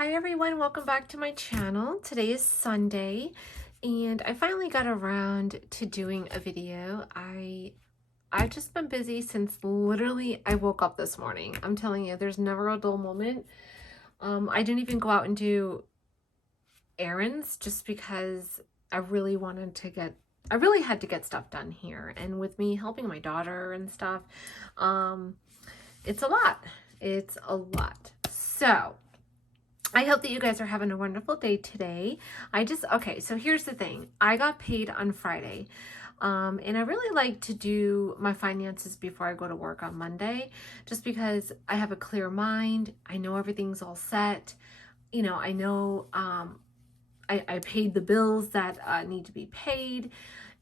Hi everyone, welcome back to my channel. Today is Sunday and I finally got around to doing a video. I've just been busy since literally I woke up this morning. I'm telling you, there's never a dull moment. I didn't even go out and do errands just because I really had to get stuff done here. And with me helping my daughter and stuff, it's a lot. It's a lot. So I hope that you guys are having a wonderful day today. Okay, so here's the thing. I got paid on Friday. And I really like to do my finances before I go to work on Monday, just because I have a clear mind. I know everything's all set. You know, I know I paid the bills that need to be paid.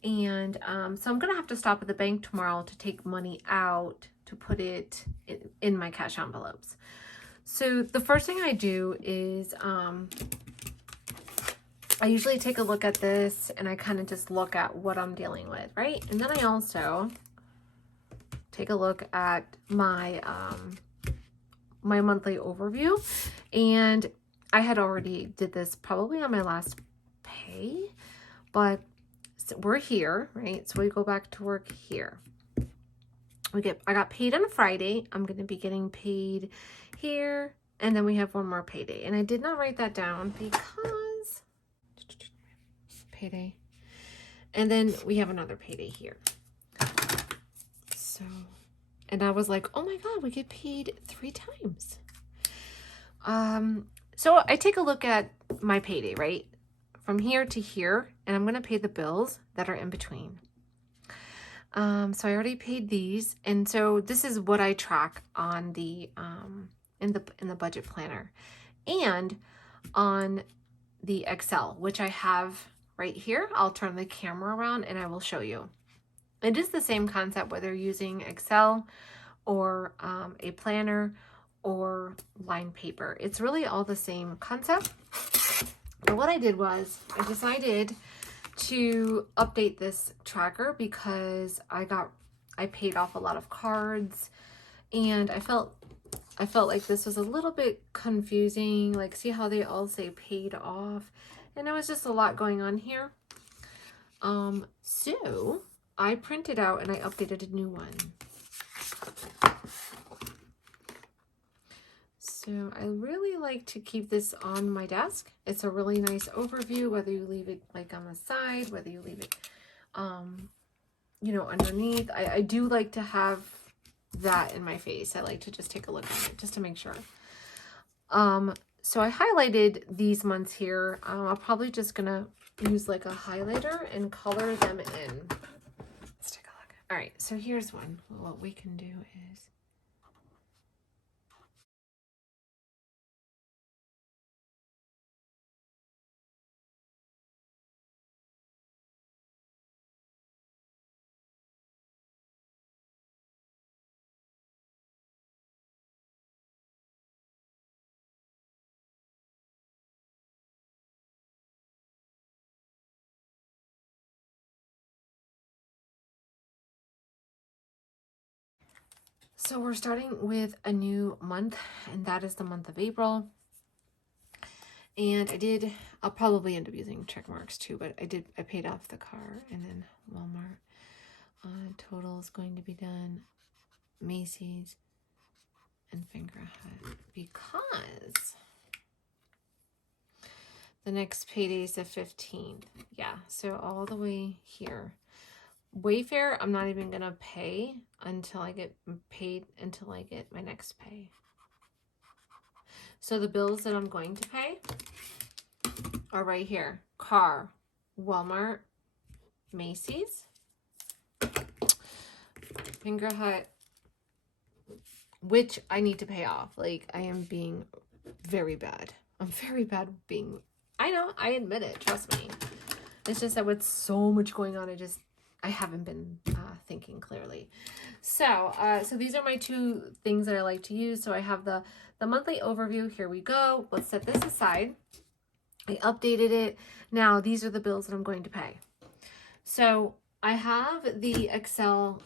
And so I'm going to have to stop at the bank tomorrow to take money out to put it in my cash envelopes. So the first thing I do is I usually take a look at this and I kind of just look at what I'm dealing with, right? And then I also take a look at my my monthly overview, and I had already did this probably on my last pay, but we're here, right? So we go back to work here. I got paid on Friday. I'm going to be getting paid here, and then we have one more payday. And I did not write that down because payday. And then we have another payday here. So, and I was like, oh my God, we get paid 3 times. So I take a look at my payday, right? From here to here, and I'm going to pay the bills that are in between. So I already paid these, and so this is what I track on the in the budget planner and on the Excel, which I have right here. I'll turn the camera around and I will show you. It is the same concept whether you're using Excel or a planner or line paper. It's really all the same concept. But what I did was I decided to update this tracker because I paid off a lot of cards, and I felt like this was a little bit confusing. Like, see how they all say paid off, and there was just a lot going on here. So I printed out and I updated a new one. So I really like to keep this on my desk. It's a really nice overview, whether you leave it like on the side, whether you leave it, you know, underneath. I do like to have that in my face. I like to just take a look at it just to make sure. So I highlighted these months here. I'm probably just gonna use like a highlighter and color them in. Let's take a look. All right, so here's one. What we can do is so we're starting with a new month, and that is the month of April. And I'll probably end up using check marks too, but I paid off the car, and then Walmart. Total is going to be done. Macy's and Finger Hut, because the next payday is the 15th. Yeah, so all the way here. Wayfair, I'm not even going to pay until I get paid, until I get my next pay. So the bills that I'm going to pay are right here. Car, Walmart, Macy's, Finger Hut, which I need to pay off. Like, I am being very bad. I'm very bad being, I know, I admit it, trust me. It's just that with so much going on, I haven't been thinking clearly. So these are my 2 things that I like to use. So I have the monthly overview. Here we go. Let's set this aside. I updated it. Now these are the bills that I'm going to pay. So I have the Excel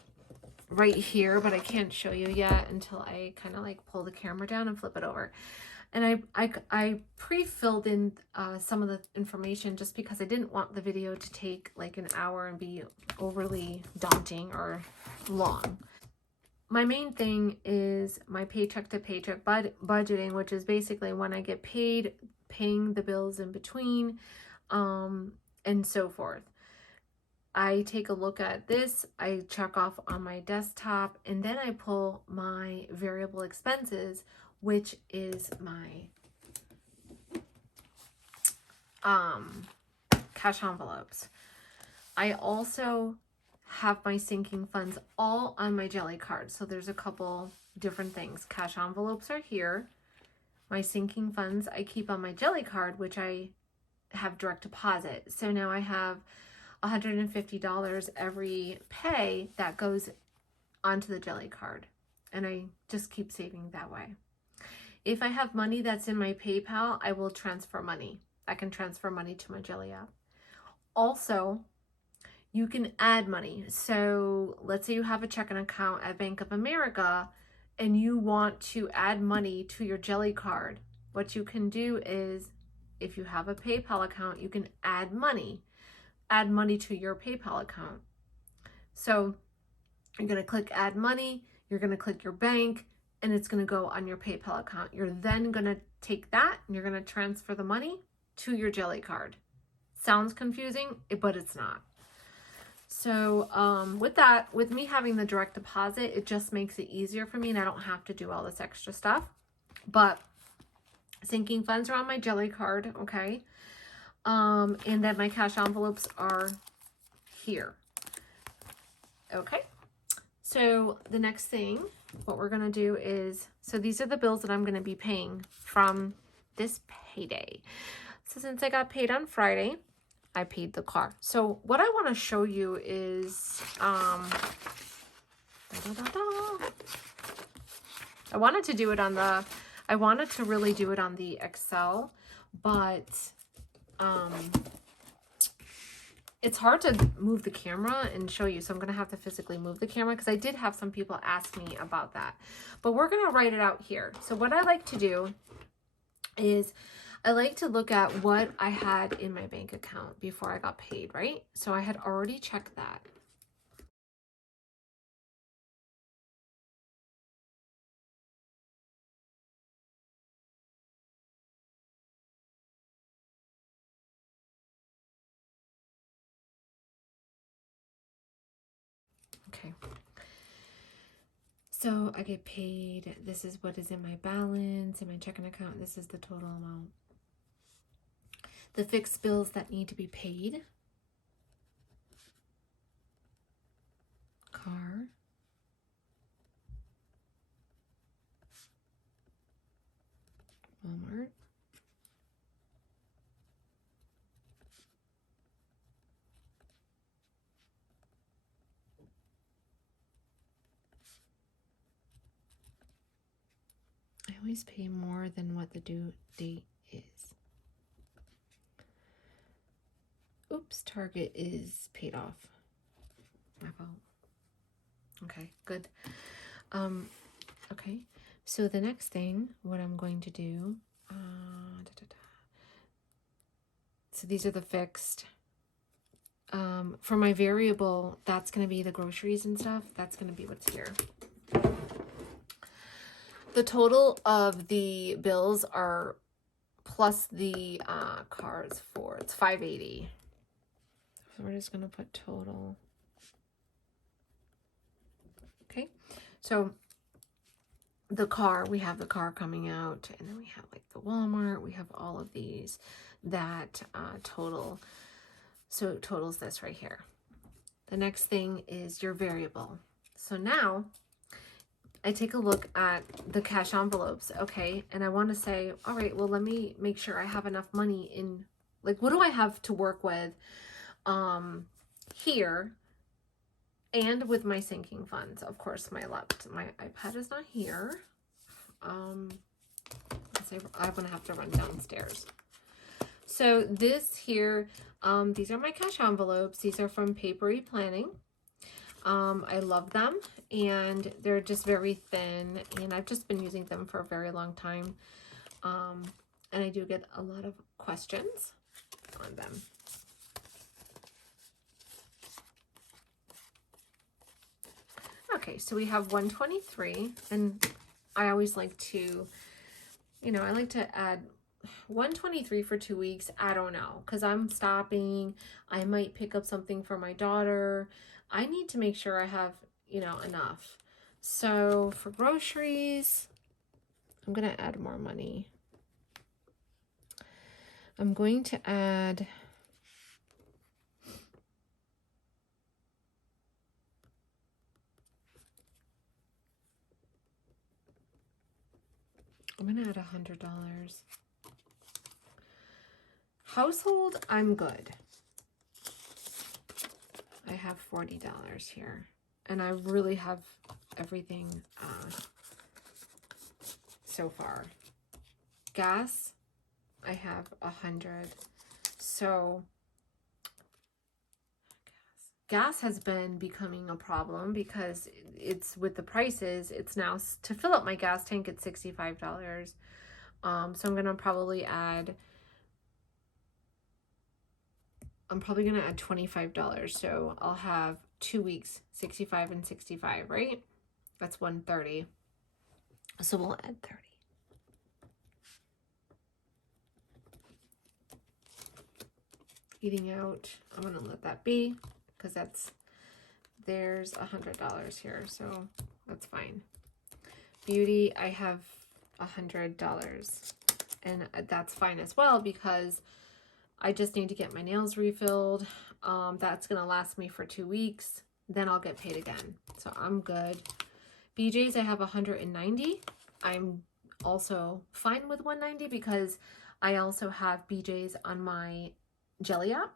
right here, but I can't show you yet until I kind of like pull the camera down and flip it over. And I pre-filled in some of the information just because I didn't want the video to take like an hour and be overly daunting or long. My main thing is my paycheck to paycheck budgeting, which is basically when I get paid, paying the bills in between, and so forth. I take a look at this, I check off on my desktop, and then I pull my variable expenses, which is my cash envelopes. I also have my sinking funds all on my jelly card. So there's a couple different things. Cash envelopes are here. My sinking funds I keep on my jelly card, which I have direct deposit. So now I have $150 every pay that goes onto the jelly card. And I just keep saving that way. If I have money that's in my PayPal, I will transfer money. I can transfer money to my jelly app. Also, you can add money. So let's say you have a checking account at Bank of America and you want to add money to your jelly card. What you can do is, if you have a PayPal account, you can add money to your PayPal account. So you're going to click add money, you're going to click your bank, and it's going to go on your PayPal account. You're then going to take that and you're going to transfer the money to your jelly card. Sounds confusing, but it's not. So with me having the direct deposit, it just makes it easier for me and I don't have to do all this extra stuff. But sinking funds are on my jelly card, okay? And then my cash envelopes are here. Okay. So the next thing, what we're going to do is, so these are the bills that I'm going to be paying from this payday. So since I got paid on Friday, I paid the car. So what I want to show you is, I wanted to do it on the, I wanted to really do it on the Excel, but it's hard to move the camera and show you. So I'm going to have to physically move the camera because I did have some people ask me about that, but we're going to write it out here. So what I like to do is I like to look at what I had in my bank account before I got paid, right? So I had already checked that. Okay. So I get paid. This is what is in my balance, in my checking account. This is the total amount. The fixed bills that need to be paid. Car. Walmart. I always pay more than what the due date is. Oops, Target is paid off. My fault. Okay, good. Okay, so the next thing, what I'm going to do, so these are the fixed. For my variable, that's going to be the groceries and stuff. That's going to be what's here. The total of the bills are plus the cars for, it's $580. So we're just going to put total. Okay, so the car, we have the car coming out, and then we have like the Walmart, we have all of these that total. So it totals this right here. The next thing is your variable. So now I take a look at the cash envelopes, okay? And I want to say, all right, well, let me make sure I have enough money in, like, what do I have to work with here and with my sinking funds? Of course, my iPad is not here. I'm going to have to run downstairs. So this here, these are my cash envelopes. These are from Papery Planning. I love them, and they're just very thin, and I've just been using them for a very long time. And I do get a lot of questions on them. Okay, so we have 123, and I always like to, I like to add 123 for 2 weeks. I don't know, because I'm stopping. I might pick up something for my daughter. I need to make sure I have, enough. So for groceries, I'm going to add more money. I'm going to add $100. Household, I'm good. I have $40 here. And I really have everything so far. Gas, I have 100. So gas has been becoming a problem because it's with the prices. It's now, to fill up my gas tank, it's $65. So I'm going to probably add, $25. So I'll have 2 weeks, 65 and 65, right? That's 130. So we'll add 30. Eating out, I'm going to let that be because there's $100 here. So that's fine. Beauty, I have $100. And that's fine as well because I just need to get my nails refilled. That's going to last me for 2 weeks. Then I'll get paid again. So I'm good. BJ's, I have 190. I'm also fine with 190 because I also have BJ's on my Jelly app,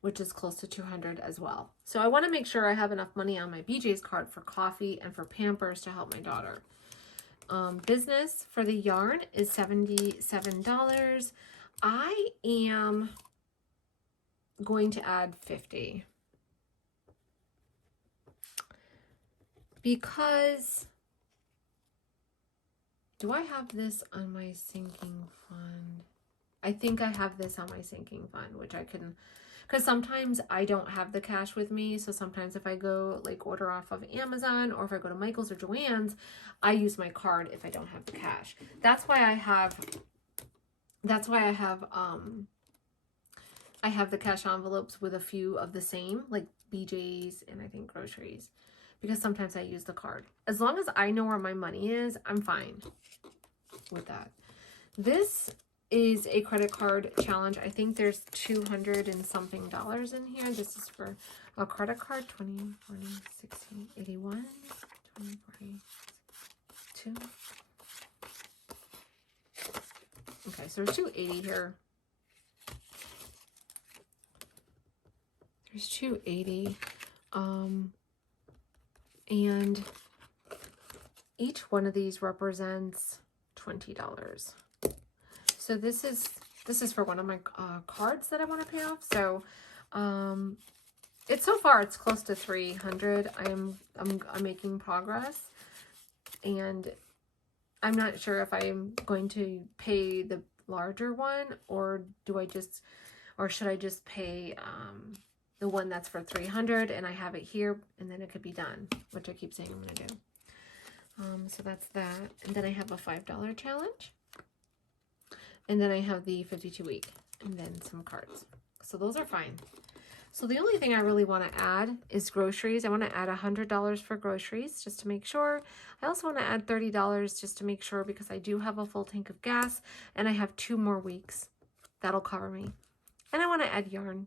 which is close to 200 as well. So I want to make sure I have enough money on my BJ's card for coffee and for Pampers to help my daughter. Business for the yarn is $77. I am going to add 50 because do I have this on my sinking fund? I think I have this on my sinking fund, which I can, because sometimes I don't have the cash with me. So sometimes if I go like order off of Amazon or if I go to Michael's or Joann's, I use my card if I don't have the cash. That's why I have the cash envelopes with a few of the same, like BJ's and I think groceries, because sometimes I use the card. As long as I know where my money is, I'm fine with that. This is a credit card challenge. I think there's 200 and something dollars in here. This is for a credit card. 20, 40, 60, 81, 20, 40, 2. Okay, so there's 280 here. There's 280. And each one of these represents $20. So this is for one of my cards that I want to pay off. So it's so far it's close to 300. I'm making progress, and I'm not sure if I'm going to pay the larger one or should I just pay the one that's for 300 and I have it here and then it could be done, which I keep saying I'm going to do. So that's that. And then I have a $5 challenge. And then I have the 52-week and then some cards. So those are fine. So the only thing I really want to add is groceries. I want to add $100 for groceries just to make sure. I also want to add $30 just to make sure because I do have a full tank of gas and I have 2 more weeks. That'll cover me. And I want to add yarn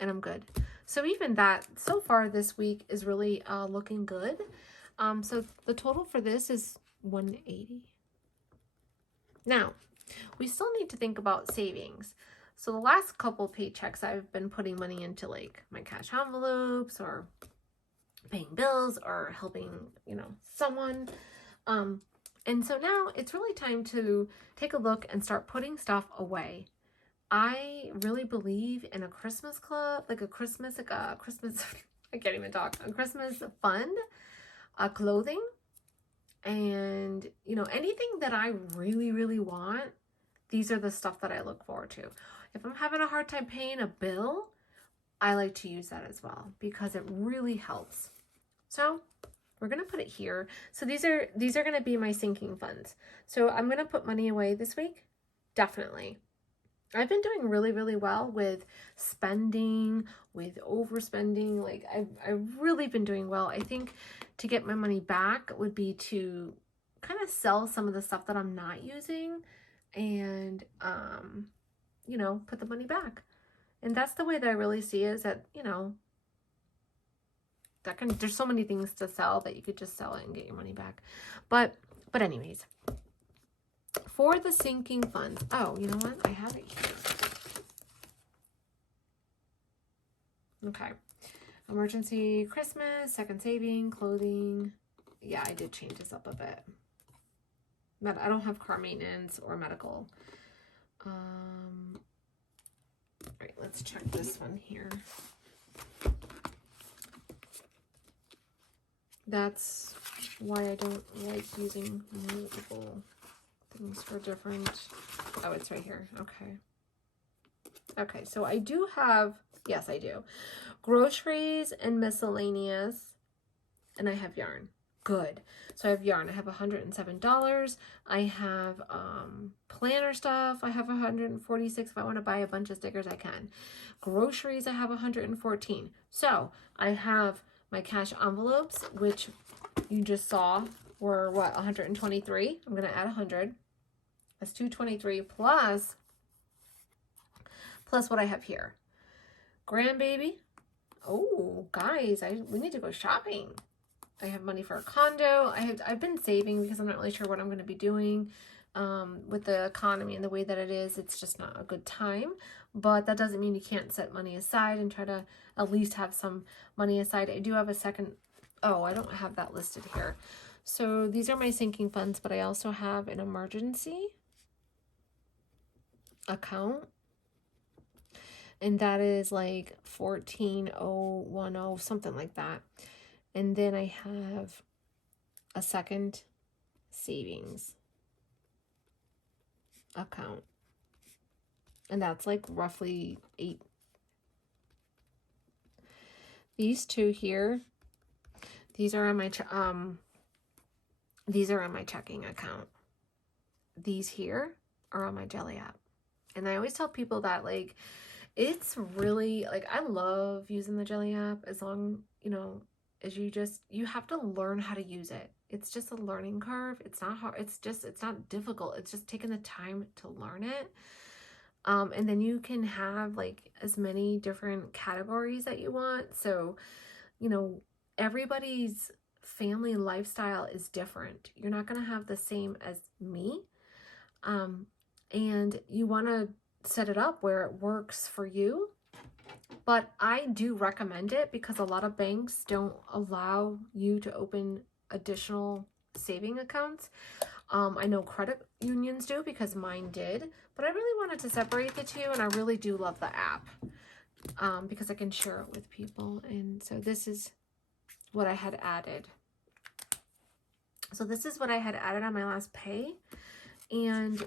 and I'm good. So even that, so far this week is really looking good. So the total for this is 180. Now, we still need to think about savings. So the last couple paychecks, I've been putting money into like my cash envelopes or paying bills or helping, someone. And so now it's really time to take a look and start putting stuff away. I really believe in a Christmas club, like a Christmas, I can't even talk, a Christmas fund, clothing. And, you know, anything that I really, really want, these are the stuff that I look forward to. If I'm having a hard time paying a bill, I like to use that as well because it really helps. So we're going to put it here. So these are going to be my sinking funds. So I'm going to put money away this week. Definitely. I've been doing really, really well with spending, with overspending. Like I've really been doing well. I think to get my money back would be to kind of sell some of the stuff that I'm not using and, you know, put the money back. And that's the way that I really see it, is that, you know, there's so many things to sell that you could just sell it and get your money back. But anyways, for the sinking funds, oh, you know what? I have it here. Okay. Emergency, Christmas, second saving, clothing. Yeah, I did change this up a bit. I don't have car maintenance or medical. All right, let's check this one here. That's why I don't like using multiple things for different. Oh, it's right here. Okay. Okay, so I do have, yes, I do. Groceries and miscellaneous, and I have yarn. Good. So I have yarn. I have $107. I have planner stuff. I have 146. If I want to buy a bunch of stickers, I can. Groceries, I have 114. So I have my cash envelopes, which you just saw were what, 123. I'm going to add 100. That's 223 plus what I have here. Grandbaby. Oh, guys, we need to go shopping. I have money for a condo. I've been saving because I'm not really sure what I'm going to be doing with the economy and the way that it is. It's just not a good time. But that doesn't mean you can't set money aside and try to at least have some money aside. I do have a second. Oh, I don't have that listed here. So these are my sinking funds, but I also have an emergency account. And that is like 14,010, something like that. And then I have a second savings account. And that's like roughly 8. These two here, these are on my checking account. These here are on my Jelly app. And I always tell people that, like, it's really, like, I love using the Jelly app as long, you know, as you have to learn how to use it. It's just a learning curve. It's not hard. It's not difficult. It's just taking the time to learn it. And then you can have like as many different categories that you want. So, you know, everybody's family lifestyle is different. You're not going to have the same as me. And you want to set it up where it works for you. But I do recommend it because a lot of banks don't allow you to open additional saving accounts. I know credit unions do because mine did, but I really wanted to separate the two, and I really do love the app because I can share it with people. And so this is what I had added. So this is what I had added on my last pay. And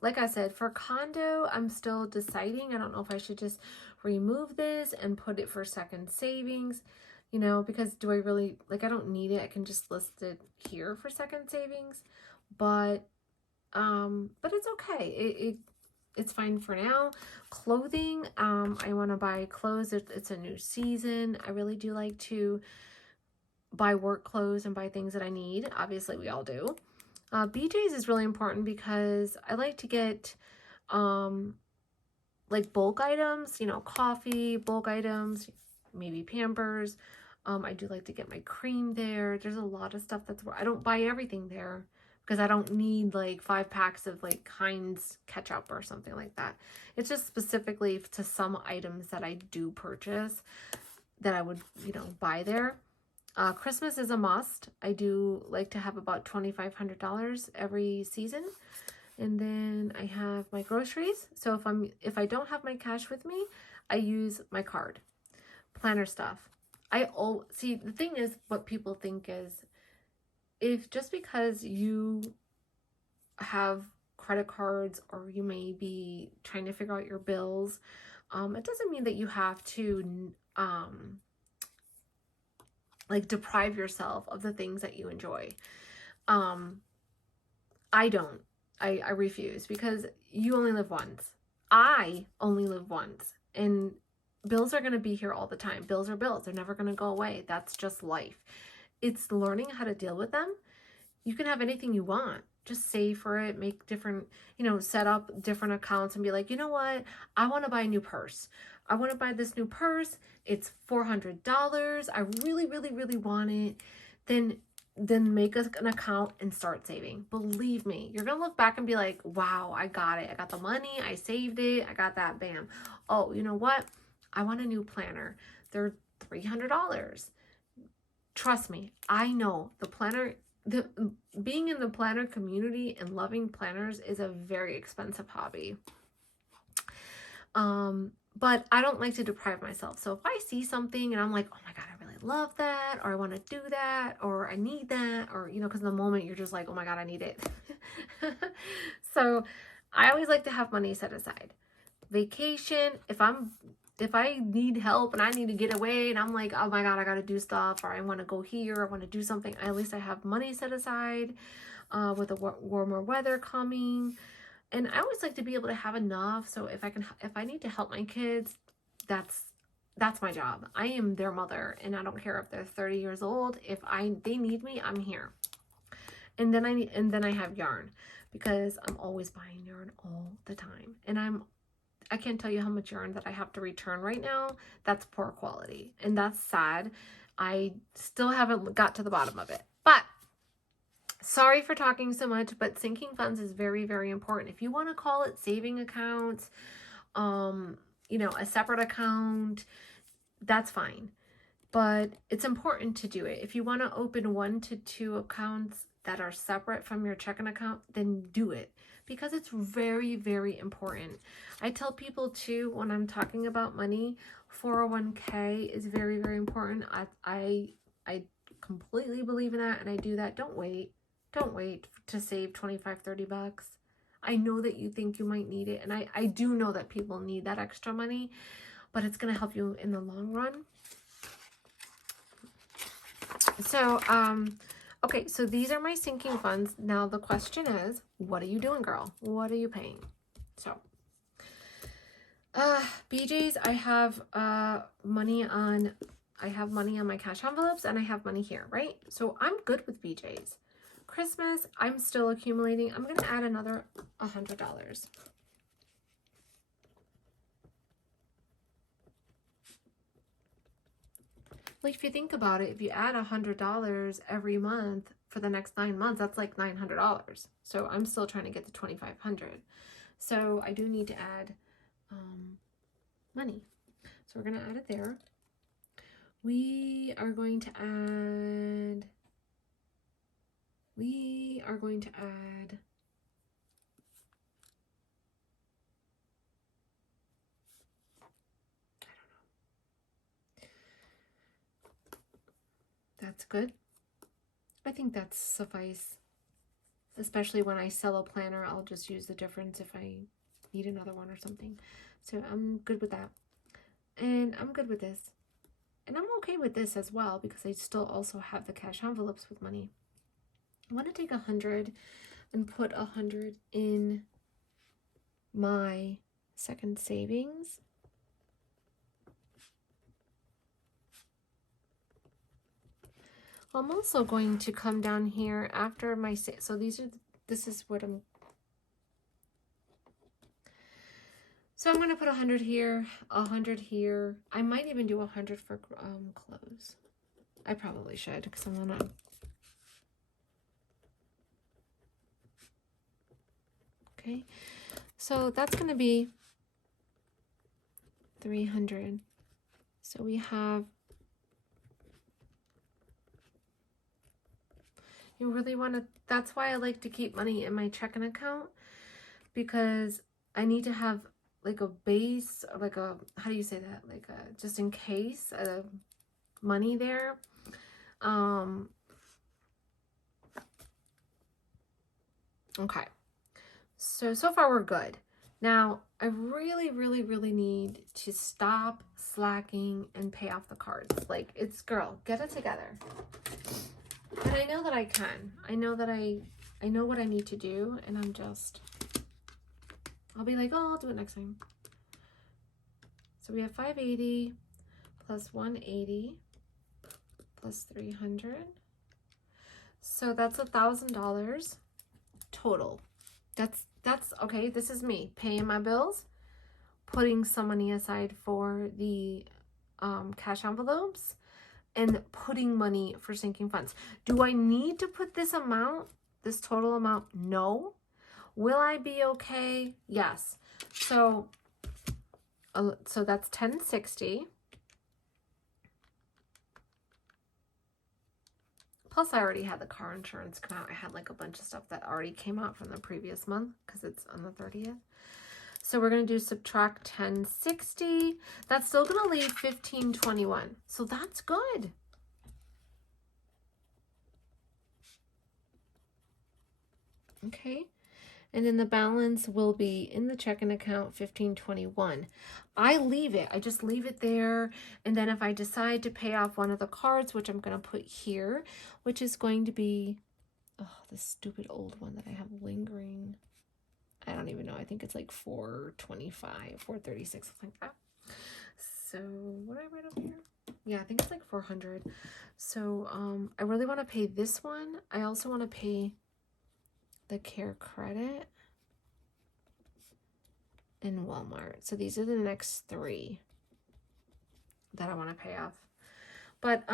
like I said, for condo, I'm still deciding. I don't know if I should just remove this and put it for second savings, you know, because do I really, like, I don't need it. I can just list it here for second savings, but it's okay. It's fine for now. Clothing, I want to buy clothes. It's a new season. I really do like to buy work clothes and buy things that I need. Obviously, we all do. BJ's is really important because I like to get like bulk items, you know, coffee, bulk items, maybe Pampers. I do like to get my cream there. There's a lot of stuff I don't buy everything there because I don't need like 5 packs of like Heinz ketchup or something like that. It's just specifically to some items that I do purchase that I would, you know, buy there. Christmas is a must. I do like to have about $2,500 every season. And then I have my groceries. So if I don't have my cash with me, I use my card. Planner stuff. See, the thing is, what people think is if just because you have credit cards or you may be trying to figure out your bills, it doesn't mean that you have to like deprive yourself of the things that you enjoy. I don't. I refuse, because you only live once. I only live once. And bills are going to be here all the time. Bills are bills. They're never going to go away. That's just life. It's learning how to deal with them. You can have anything you want. Just save for it, make different, set up different accounts and be like, you know what? I want to buy a new purse. I want to buy this new purse. It's $400. I really, really, really want it. Then make an account and start saving. Believe me, you're going to look back and be like, wow, I got it. I got the money. I saved it. I got that. Bam. Oh, you know what? I want a new planner. They're $300. Trust me, I know the planner, being in the planner community and loving planners is a very expensive hobby. But I don't like to deprive myself. So if I see something and I'm like, oh my God, I really love that, or I want to do that, or I need that, or, because in the moment you're just like, oh my God, I need it. So I always like to have money set aside. Vacation, if I need help and I need to get away and I'm like, oh my God, I got to do stuff, or I want to go here, I want to do something, at least I have money set aside with the warmer weather coming. And I always like to be able to have enough. So if I need to help my kids, that's my job. I am their mother, and I don't care if they're 30 years old. If they need me, I'm here. And then I have yarn, because I'm always buying yarn all the time. And I can't tell you how much yarn that I have to return right now. That's poor quality, and that's sad. I still haven't got to the bottom of it. But sorry for talking so much, but sinking funds is very, very important. If you want to call it saving accounts, a separate account, that's fine. But it's important to do it. If you want to open 1 to 2 accounts that are separate from your checking account, then do it, because it's very, very important. I tell people too, when I'm talking about money, 401k is very, very important. I completely believe in that, and I do that. Don't wait to save 25, 30 bucks. I know that you think you might need it, and I do know that people need that extra money, but it's going to help you in the long run. So, okay, so these are my sinking funds. Now the question is, what are you doing, girl? What are you paying? So, BJ's, I have money on my cash envelopes, and I have money here, right? So I'm good with BJ's. Christmas, I'm still accumulating. I'm going to add another $100. Like, if you think about it, if you add $100 every month for the next 9 months, that's like $900. So I'm still trying to get to $2,500. So I do need to add money. So we're going to add it there. We are going to add that's good. I think that's suffice. Especially when I sell a planner, I'll just use the difference if I need another one or something. So I'm good with that. And I'm good with this. And I'm okay with this as well, because I still also have the cash envelopes with money. I want to take 100 and put 100 in my second savings. I'm also going to come down here after my, so this is what I'm, so I'm going to put 100 here, 100 here. I might even do 100 for clothes. I probably should, because I'm gonna, okay. So that's going to be 300. So we have, you really want to, that's why I like to keep money in my checking account, because I need to have like a base, or like a, how do you say that? Like a, just in case, money there. Okay. So far we're good. Now, I really, really, really need to stop slacking and pay off the cards. Like, it's, girl, get it together. And I know that I can. I know that I know what I need to do, and I'll be like, oh, I'll do it next time. So we have 580 plus 180 plus 300. So that's $1,000 total. That's okay. This is me paying my bills, putting some money aside for the cash envelopes, and putting money for sinking funds. Do I need to put this amount, this total amount? No. Will I be okay? Yes. So that's 1060. Plus, I already had the car insurance come out. I had like a bunch of stuff that already came out from the previous month because it's on the 30th. So we're going to do subtract 1060. That's still going to leave 1521. So that's good. Okay. And then the balance will be in the checking account, 1521. I leave it. I just leave it there. And then if I decide to pay off one of the cards, which I'm going to put here, which is going to be, oh, this stupid old one that I have lingering. I don't even know. I think it's like 425, 436, something like that. So what did I write over here? Yeah, I think it's like 400. So I really want to pay this one. I also want to pay the Care Credit and Walmart. So these are the next three that I want to pay off. But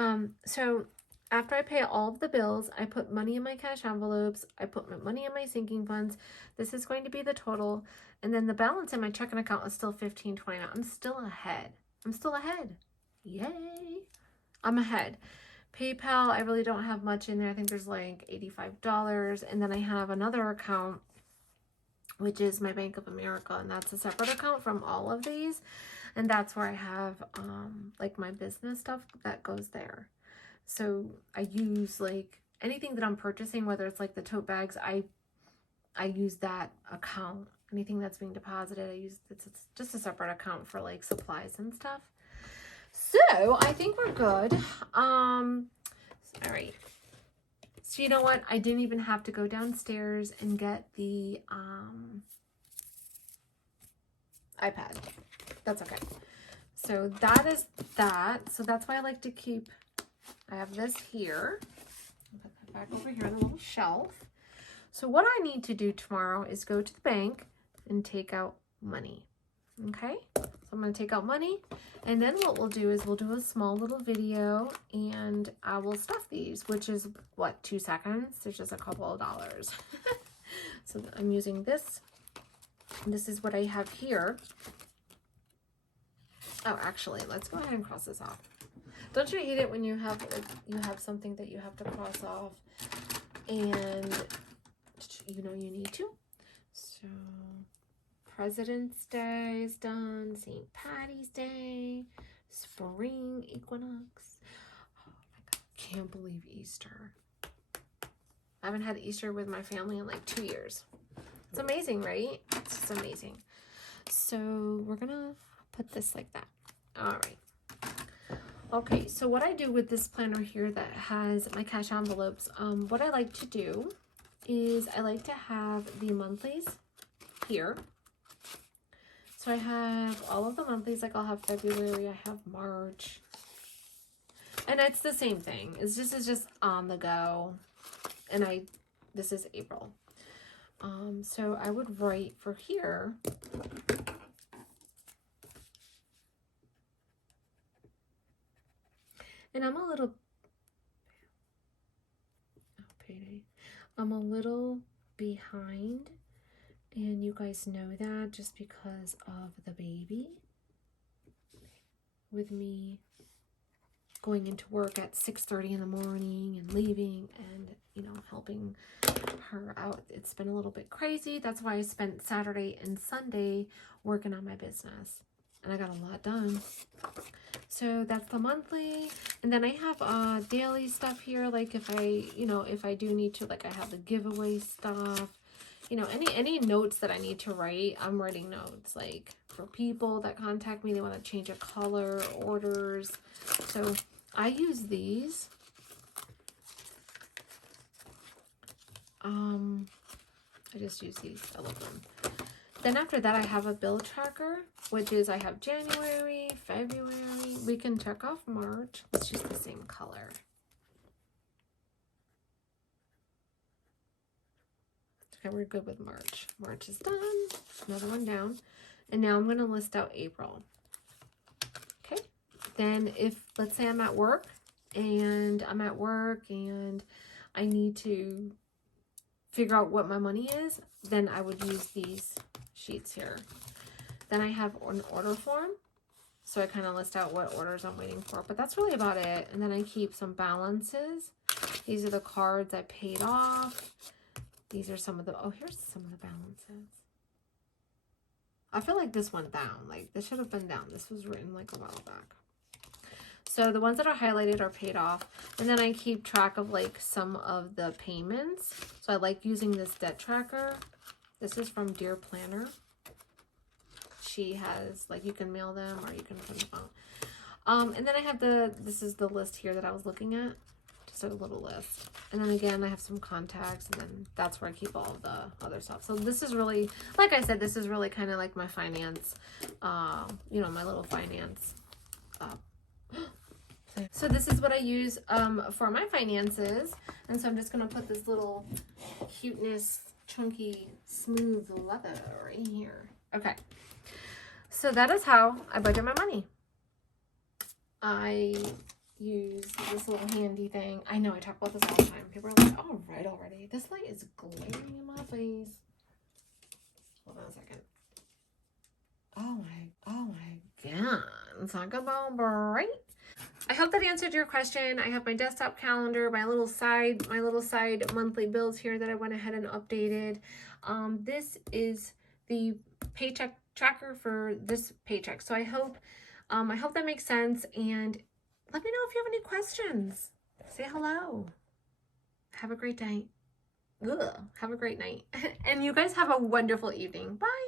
so after I pay all of the bills, I put money in my cash envelopes. I put my money in my sinking funds. This is going to be the total. And then the balance in my checking account is still $15.29. I'm still ahead. I'm still ahead. Yay. I'm ahead. PayPal, I really don't have much in there. I think there's like $85. And then I have another account, which is my Bank of America. And that's a separate account from all of these. And that's where I have like my business stuff that goes there. So I use like anything that I'm purchasing, whether it's like the tote bags, I use that account. Anything that's being deposited, I use it's just a separate account for like supplies and stuff. So I think we're good. All right. So you know what? I didn't even have to go downstairs and get the iPad. That's okay. So that is that. So that's why I like to keep, I have this here. I'll put that back over here on the little shelf. So what I need to do tomorrow is go to the bank and take out money. Okay? So I'm going to take out money, and then what we'll do is we'll do a small little video, and I will stuff these, which is, what, 2 seconds? There's just a couple of dollars. So I'm using this. This is what I have here. Oh, actually, let's go ahead and cross this off. Don't you hate it when you have something that you have to cross off and you know you need to? So President's Day is done, St. Patty's Day, spring equinox. Oh my God, can't believe Easter. I haven't had Easter with my family in like 2 years. It's amazing, right? It's just amazing. So we're gonna put this like that. All right. Okay, so what I do with this planner here that has my cash envelopes, what I like to do is I like to have the monthlies here. So I have all of the monthlies, like I'll have February, I have March, and it's the same thing. It's just on the go, and this is April. So I would write for here. And I'm a little, payday. I'm a little behind, and you guys know that just because of the baby. With me going into work at 6:30 in the morning and leaving and, you know, helping her out. It's been a little bit crazy. That's why I spent Saturday and Sunday working on my business. And I got a lot done. So that's the monthly. And then I have daily stuff here. Like if I do need to, like I have the giveaway stuff. you know, any notes that I need to write, I'm writing notes. Like for people that contact me, they want to change a color, orders. So I use these. I just use these. I love them. Then after that, I have a bill tracker, which is I have January, February. We can check off March. Let's use the same color. Okay, we're good with March. March is done. Another one down. And now I'm going to list out April. Okay. Then if, let's say I'm at work and I need to figure out what my money is, then I would use these sheets here. Then I have an order form. So I kind of list out what orders I'm waiting for, but that's really about it. And then I keep some balances. These are the cards I paid off. These are some of the, oh, here's some of the balances. I feel like this went down. Like this should have been down. This was written like a while back. So the ones that are highlighted are paid off. And then I keep track of like some of the payments. So I like using this debt tracker. This is from Dear Planner. She has, like, you can mail them or you can put them out. And then I have this is the list here that I was looking at. Just a little list. And then again, I have some contacts, and then that's where I keep all of the other stuff. So this is really, like I said, this is really kind of like my finance, you know, my little finance. So this is what I use for my finances. And so I'm just going to put this little cuteness, chunky, smooth leather right here. Okay. So that is how I budget my money. I use this little handy thing. I know I talk about this all the time. People are like, all right already. This light is glaring in my face. Hold on a second. Oh my God. Talk about bright. I hope that answered your question. I have my desktop calendar, my little side monthly bills here that I went ahead and updated. This is the paycheck tracker for this paycheck. So I hope that makes sense, and let me know if you have any questions. Say hello. Have a great day. Have a great night. And you guys have a wonderful evening. Bye.